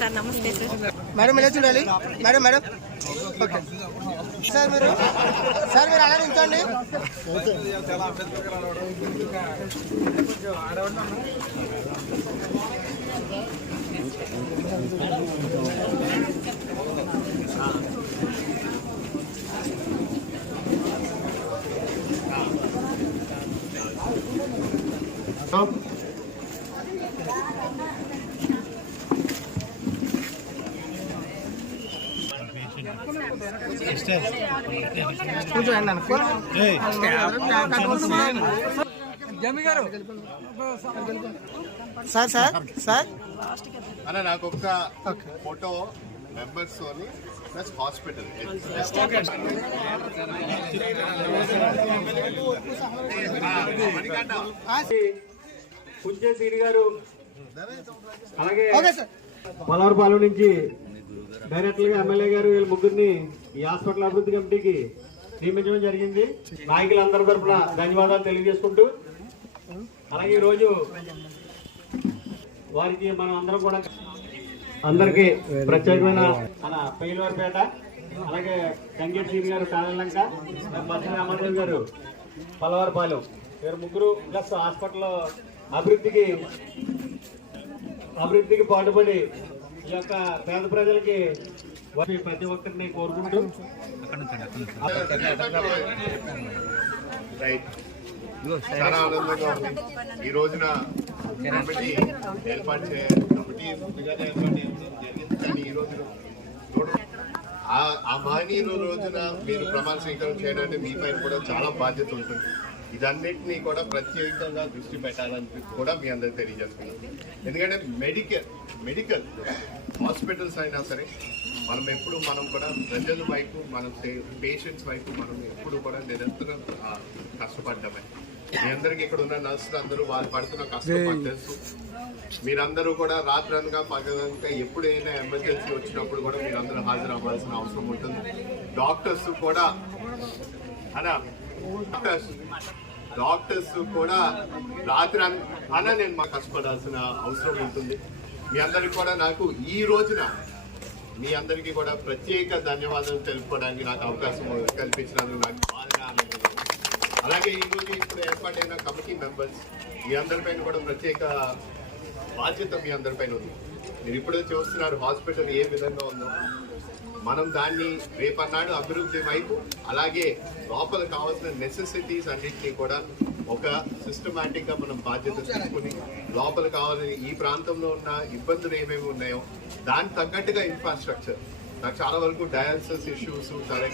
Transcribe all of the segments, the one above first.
Sir నమస్తే madam ఇలా చూడాలి మేడం మేడం ఓకే సార్ మీరు అలా నిల్చోండి సార్ సార్ సార్ అన్న నాకు ఒక ఫోటో మెంబర్స్ ప్లస్ హాస్పిటల్ పుంజేశ్వరి గారు అలాగే మలవరపాలెం నుంచి డైరెక్టర్ గా ఎమ్మెల్యే గారు వీళ్ళ ముగ్గురిని ఈ హాస్పిటల్ అభివృద్ధి కమిటీకి నియమించడం జరిగింది. నాయకులందరి తరఫున ధన్యవాదాలు తెలియజేసుకుంటూ అలాగే ఈరోజు వారికి మనం అందరం కూడా అందరికి ప్రత్యేకమైన మన పైలవారిపేట అలాగే గంగేట్ శ్రీ గారు కాలంక మధ్య రామారావు గారు పలవారిపాలెం వీరు ముగ్గురు ప్లస్ హాస్పిటల్ అభివృద్ధికి పాటుపడి ఈ యొక్క పేద ప్రజలకి ప్రతి ఒక్కరిని కోరుకుంటూ చాలా ఆనందంగా ఉంది ఈ రోజున కమిటీ ఏర్పాటు చేయాలి. కానీ ఈ రోజున ఆ మహనీయుల రోజున మీరు ప్రమాణ స్వీకారం చేయడానికి మీ పైన కూడా చాలా బాధ్యత ఉంటుంది. ఇదన్నిటినీ కూడా ప్రత్యేకంగా దృష్టి పెట్టాలని కూడా మీ అందరికి తెలియజేస్తున్నాం. ఎందుకంటే మెడికల్ హాస్పిటల్స్ అయినా సరే మనం కూడా ప్రజల వైపు పేషెంట్స్ వైపు మనం ఎప్పుడు కూడా నిరంతరం కష్టపడ్డామే. మీ అందరికి ఇక్కడ ఉన్న నర్సులు అందరూ వాళ్ళు పడుతున్న కష్టం తెలుసు. మీరందరూ కూడా రాత్రనగా పగలనగా ఎప్పుడైనా ఎమర్జెన్సీ వచ్చినప్పుడు కూడా మీరందరూ హాజరు అవ్వాల్సిన అవసరం ఉంటుంది. డాక్టర్స్ కూడా రాత్రి నేను మాకు కష్టపడాల్సిన అవసరం ఉంటుంది. మీ అందరికి కూడా నాకు ఈ రోజున మీ అందరికీ కూడా ప్రత్యేక ధన్యవాదాలు తెలుపుకోవడానికి నాకు అవకాశం కల్పించినందుకు నాకు బాగా ఆనందం. అలాగే ఈరోజు ఇప్పుడు ఏర్పాటైన కమిటీ మెంబర్స్ మీ అందరిపైన కూడా ప్రత్యేక బాధ్యత మీ అందరిపైన ఉంది. మీరు ఇప్పుడే చూస్తున్నారు హాస్పిటల్ ఏ విధంగా ఉందో. మనం దాన్ని రేపన్నాడు అభివృద్ధి వైపు అలాగే లోపల కావాల్సిన నెసెసిటీస్ అన్నింటినీ కూడా ఒక సిస్టమాటిక్గా మనం బాధ్యత తీసుకుని లోపల కావాలని ఈ ప్రాంతంలో ఉన్న ఇబ్బందులు ఏమేమి ఉన్నాయో దానికి తగ్గట్టుగా ఇన్ఫ్రాస్ట్రక్చర్. నాకు చాలా వరకు డయాలసిస్ ఇష్యూస్ చాలా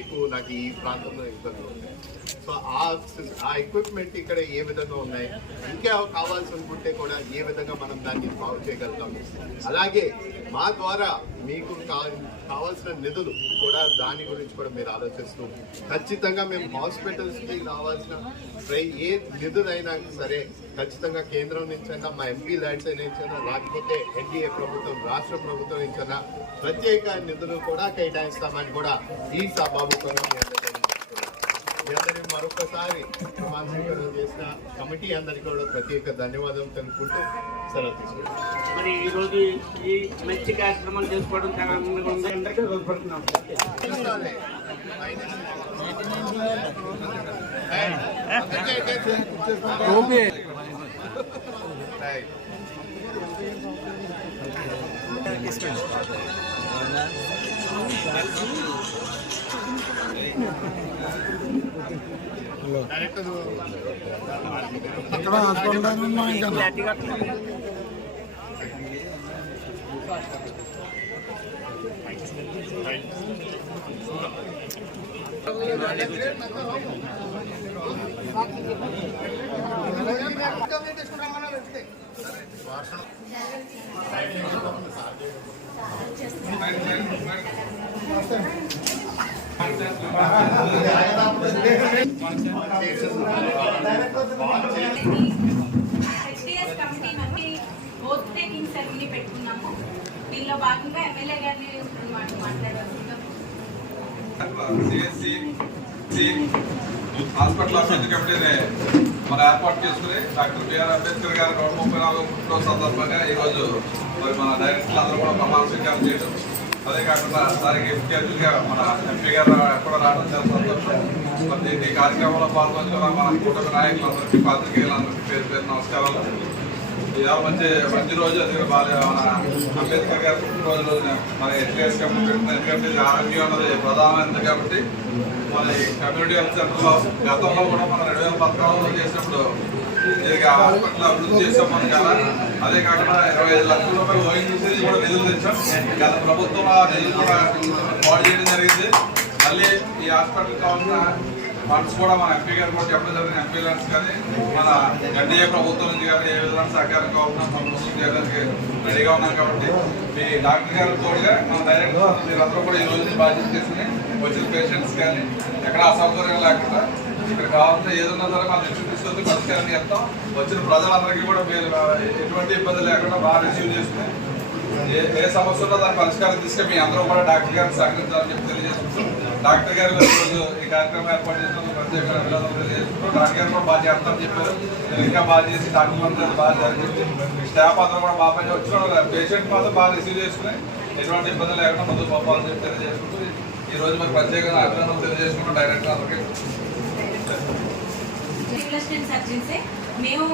ఎక్కువ నాకు ఈ ప్రాంతంలో ఇబ్బందులు ఉంటాయి. సో ఆ ఎక్విప్మెంట్ ఇక్కడ ఏ విధంగా ఉన్నాయి, ఇంకా కావాల్సి అనుకుంటే కూడా ఏ విధంగా మనం దాన్ని బాగు చేయగలుగుతాము. అలాగే మా ద్వారా మీకు కావాల్సిన నిధులు కూడా దాని గురించి కూడా మీరు ఆలోచిస్తూ ఖచ్చితంగా మేము హాస్పిటల్స్కి రావాల్సిన ఏ నిధులైనా సరే ఖచ్చితంగా కేంద్రం నుంచైనా మా ఎంపీ ల్యాడ్స్ నుంచైనా లేకపోతే ఎన్డీఏ ప్రభుత్వం రాష్ట్ర ప్రభుత్వం నుంచైనా ప్రత్యేక నిధులు కూడా కేటాయిస్తామని కూడా ఈ సభాముఖంగా మీ అందరికీ మరొకసారి ప్రమాణ స్వీకారం చేసిన కమిటీ అందరికీ కూడా ప్రత్యేక ధన్యవాదాలు తెలుపుకుంటూ సెలవు తీసుకుంటాం. మరి ఈ రోజు ఈ మంచి కార్యక్రమాలు చేసుకోవడం చాలా ఆనందంగా ఉంది. అందరికీ రోజుపడుతున్నాం. అక్కడ పెట్టుకున్నాము. దీనిలో భాగంగా ఎమ్మెల్యే గారిని హాస్పిటల్ అభివృద్ధి కమిటీ మనం ఏర్పాటు చేసుకుని డాక్టర్ బిఆర్ అంబేద్కర్ గారి 134వ పుట్టినరోజు సందర్భంగా ఈరోజు మరి మన డైరెక్టర్లు అందరూ కూడా ప్రమాణ స్వీకారం చేయడం, అదే కాకుండా దానికి ముఖ్య అతిథిగా మన ఎంపీ గారు కూడా రావడం చాలా సంతోషం. మరి ఈ కార్యక్రమంలో పాల్గొంటున్న మన కూటమి నాయకులందరికీ, పాత్రికేయులందరికీ పేరు పేరు నమస్కారాలు. ఇవాళ మంచి రోజు. అది మన అంబేద్కర్ గారి పుట్టినరోజు రోజున మన హెచ్డిఎస్ కమ్యూనిటీ, ఎందుకంటే ఆరోగ్యం అన్నది ప్రధానమైనది కాబట్టి మన కమ్యూనిటీ హెల్త్ సెంటర్లో గతంలో కూడా మనం 2014లో చేసినప్పుడు దీనికి హాస్పిటల్ అభివృద్ధి చేసాం కదా. అదే కాకుండా 25 లక్షల రూపాయలు ఓఎన్జీసీ కూడా నిధులు తెచ్చాం. గత ప్రభుత్వం ఆ నిధులు కూడా పాడు చేయడం జరిగింది. మళ్ళీ ఈ హాస్పిటల్ కావాల్సిన ఫండ్స్ కూడా మన ఎంపీ గారు కూడా చెప్పడం జరిగింది. ఎంపీ ల్యాండ్స్ కానీ మన ఎన్డీఏ ప్రభుత్వం నుంచి కానీ ఏ విధంగా సహకారం కావాలన్నా మనం చేయడానికి రెడీగా ఉన్నాం. కాబట్టి మీ డాక్టర్ గారు తోడుగా మన డైరెక్టర్ మీరందరూ కూడా ఈ రోజు బాధ్యత తీసుకుని వచ్చిన పేషెంట్స్ కానీ ఎక్కడ అసౌకర్యం లేకుండా ఇక్కడ కావాలంటే ఏదన్నా సరే మన దృష్టి తీసుకొచ్చి పరిష్కారం చేస్తాం. వచ్చిన ప్రజలందరికీ కూడా ఎటువంటి ఇబ్బంది లేకుండా బాగా రిసీవ్ చేసుకుని ఏ సమస్య ఉన్నా దాని పరిష్కారం తీసుకుని మీ అందరూ కూడా డాక్టర్ గారికి సహకరించాలని చెప్పి తెలియజేస్తున్నాం. డాక్టర్ గారు ఈరోజు ఈ కార్యక్రమం ఏర్పాటు చేసినందుకు ప్రత్యేక అభినందనలు తెలియజేస్తున్నాం. డాక్టర్ గారు కూడా బాగా చేస్తామని చెప్పారు. నేను ఇంకా బాగా చేసి డాక్టర్ అందరూ బాగా జరిగింది. స్టాఫ్ అందరూ కూడా బాగా పని వచ్చిన పేషెంట్ మాత్రం బాగా రిసీవ్ చేసుకుని ఎటువంటి ఇబ్బంది లేకుండా ముందుకు పంపాలని చెప్పి తెలియజేసుకుంటూ ఈ రోజు మరి ప్రత్యేకంగా అభినందనలు తెలియజేసుకుంటాం డైరెక్టర్ అందరికీ. సర్జన్సే మేము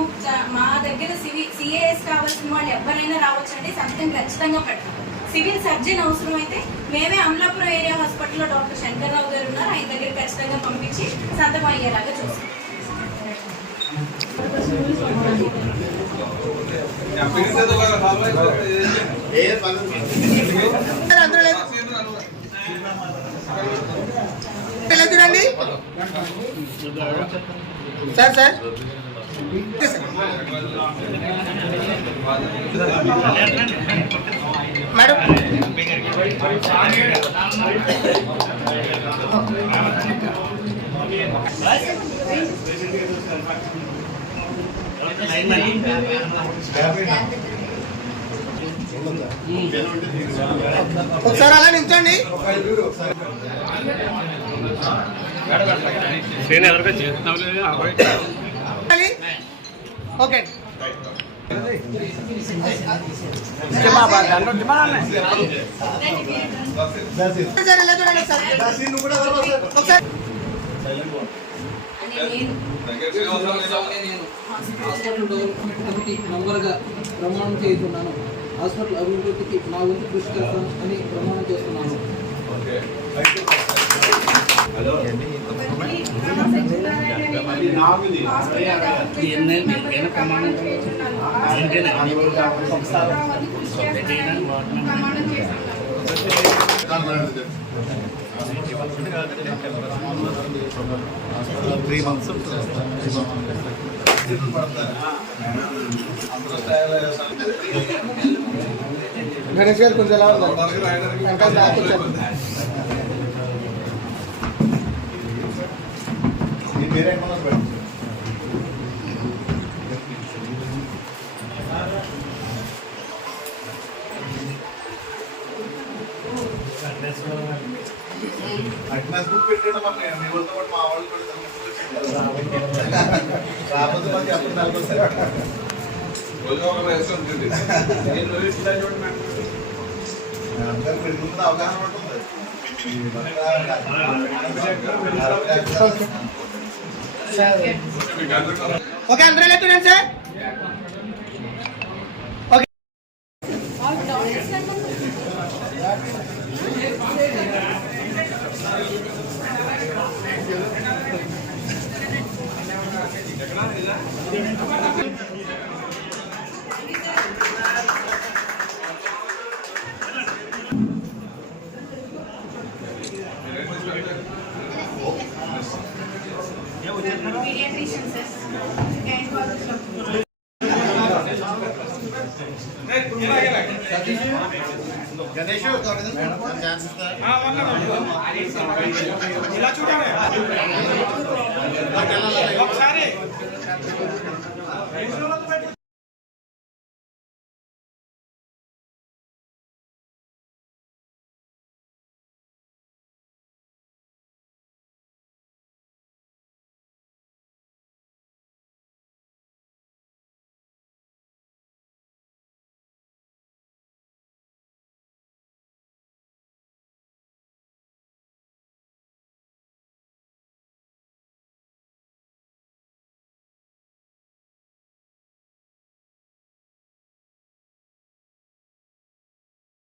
మా దగ్గర సిఏఎస్ కావాల్సిన వాళ్ళు ఎవరైనా రావచ్చండి. సంతకం ఖచ్చితంగా పెట్టాం. సివిల్ సర్జన్ అవసరం అయితే మేమే అమలాపురం ఏరియా హాస్పిటల్లో డాక్టర్ శంకర్రావు గారు ఉన్నారు, ఆయన దగ్గర ఖచ్చితంగా పంపించి సంతకం అయ్యేలాగా చూస్తాం. రండి సార్. సార్ మేడం ఒకసారి అలా నిల్చోండి. ఓకే హాస్పిటల్ డెవలప్మెంట్ కమిటీ మెంబర్గా ప్రమాణం చేస్తున్నాను. హాస్పిటల్ అభివృద్ధికి నా వంతు కృషి చేస్తాను అని ప్రమాణం చేస్తున్నాను. గణేష్ గారు కొంచెం ఎలా ఉన్నారు? అడ్వాన్స్ బుక్ పెట్టడం మీ వద్ద కూడా మా వాళ్ళు కూడా రాబోతే మాకు అప్పుడు అందరూ పెట్టుకుంటే అవగాహన ఉంటుంది. ఓకే అందరూ లేకపోతే సార్ గణేష్ ఇలా చూడండి ఒకసారి